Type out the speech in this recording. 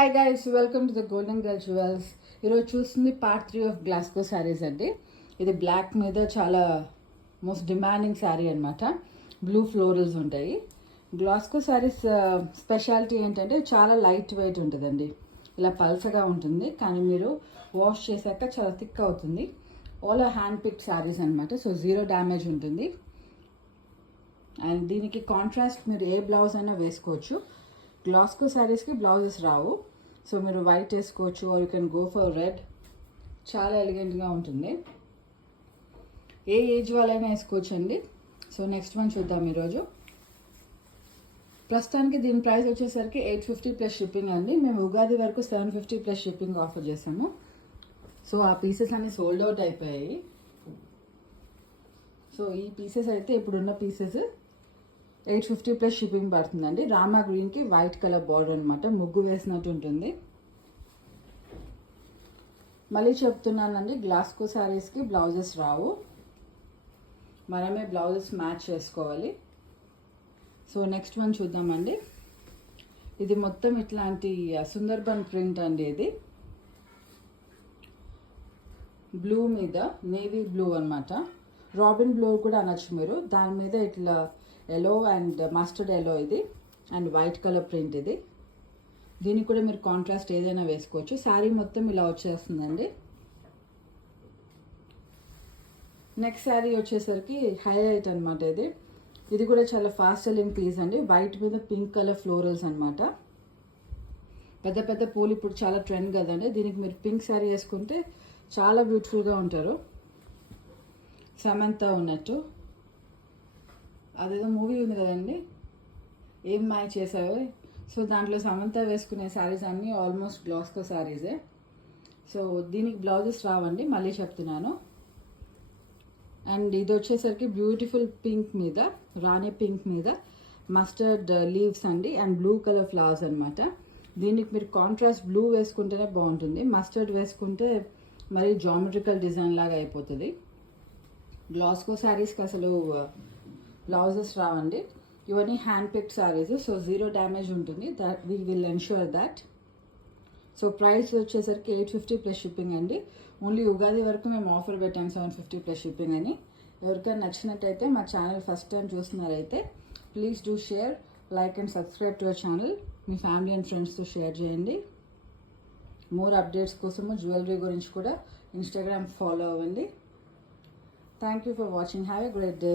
Hi guys, welcome to the golden girl jewels. ఈరోజు చూస్తుంది part 3 of Glasgow saris అండి. ఇది బ్లాక్ మీద చాలా మోస్ట్ డిమాండింగ్ శారీ అనమాట. బ్లూ ఫ్లోరల్స్ ఉంటాయి. గ్లాస్గో శారీస్ స్పెషాలిటీ ఏంటంటే చాలా లైట్ వెయిట్ ఉంటుందండి. ఇలా పల్సగా ఉంటుంది, కానీ మీరు వాష్ చేశాక చాలా థిక్ అవుతుంది. ఆల్ హ్యాండ్ పిక్ శారీస్ అనమాట. సో జీరో డ్యామేజ్ ఉంటుంది. అండ్ దీనికి కాంట్రాస్ట్ మీరు ఏ బ్లౌజ్ అయినా వేసుకోవచ్చు. గ్లాస్గో శారీస్కి బ్లౌజెస్ రావు, సో మీరు వైట్ వేసుకోవచ్చు, or you can go for red. చాలా ఎలిగెంట్గా ఉంటుంది. ఏ ఏజ్ వాళ్ళైనా వేసుకోవచ్చు అండి. సో నెక్స్ట్ వన్ చూద్దాం ఈరోజు. ప్రస్తుతానికి దీని ప్రైస్ వచ్చేసరికి 850 ప్లస్ షిప్పింగ్ అండి. మేము ఉగాది వరకు 750 ప్లస్ షిప్పింగ్ ఆఫర్ చేసాము. సో ఆ పీసెస్ అన్నీ సోల్డ్ అవుట్ అయిపోయాయి. సో ఈ పీసెస్ అయితే ఇప్పుడున్న పీసెస్ 850 ప్లస్ షిప్పింగ్ పడుతుందండి. రామా గ్రీన్కి వైట్ కలర్ బార్డర్ అనమాట, ముగ్గు వేసినట్టు ఉంటుంది. మళ్ళీ చెప్తున్నానండి, గ్లాస్గో శారీస్కి బ్లౌజెస్ రావు, మనమే బ్లౌజెస్ మ్యాచ్ చేసుకోవాలి. సో నెక్స్ట్ వన్ చూద్దామండి. ఇది మొత్తం ఇట్లాంటి సుందర్బన్ ప్రింట్ అండి. ఇది బ్లూ మీద నేవీ బ్లూ అనమాట, రాబిన్ బ్లూ కూడా అనొచ్చు మీరు. దాని మీద ఇట్లా ఎల్లో అండ్ మస్టర్డ్ ఎల్లో ఇది, అండ్ వైట్ కలర్ ప్రింట్ ఇది. దీనికి కూడా మీరు కాంట్రాస్ట్ ఏదైనా వేసుకోవచ్చు. శారీ మొత్తం ఇలా వచ్చేస్తుందండి. నెక్స్ట్ శారీ వచ్చేసరికి హైలైట్ అనమాట. ఇది కూడా చాలా ఫాస్ట్ సెల్లింగ్ పీస్ అండి. వైట్ మీద పింక్ కలర్ ఫ్లోరల్స్ అనమాట. పెద్ద పెద్ద పూలు ఇప్పుడు చాలా ట్రెండ్ కదండి. దీనికి మీరు పింక్ శారీ వేసుకుంటే చాలా బ్యూటిఫుల్గా ఉంటారు, సమంత ఉన్నట్టు. అదేదో మూవీ ఉంది కదండి, ఏం మాయ చేసావు. సో దాంట్లో సమంత వేసుకునే శారీస్ అన్నీ ఆల్మోస్ట్ గ్లాస్గో శారీసే. సో దీనికి బ్లౌజెస్ రావండి, మళ్ళీ చెప్తున్నాను. అండ్ ఇది వచ్చేసరికి బ్యూటిఫుల్ పింక్ మీద, రాణి పింక్ మీద మస్టర్డ్ లీవ్స్ అండి, అండ్ బ్లూ కలర్ ఫ్లవర్స్ అనమాట. దీనికి మీరు కాంట్రాస్ట్ బ్లూ వేసుకుంటేనే బాగుంటుంది. మస్టర్డ్ వేసుకుంటే మరి జామెట్రికల్ డిజైన్ లాగా అయిపోతుంది. గ్లాస్గో శారీస్కి అసలు బ్లౌజెస్ రావండి. ఇవన్నీ hand picked saris, so zero damage ఉంటుంది. That we will ensure that. So price వచ్చేసరికి 850 ప్లస్ షిప్పింగ్ అండి. ఓన్లీ ఉగాది వరకు మేము ఆఫర్ పెట్టాం 750 ప్లస్ షిప్పింగ్ అని. ఎవరికైనా నచ్చినట్టయితే మా ఛానల్ ఫస్ట్ టైం చూస్తున్నారైతే please do share, like and subscribe to our channel. మీ ఫ్యామిలీ అండ్ ఫ్రెండ్స్తో షేర్ చేయండి. మోర్ అప్డేట్స్ కోసము జ్యువెలరీ గురించి కూడా ఇన్స్టాగ్రామ్ ఫాలో అవ్వండి. Thank you for watching. Have a great day.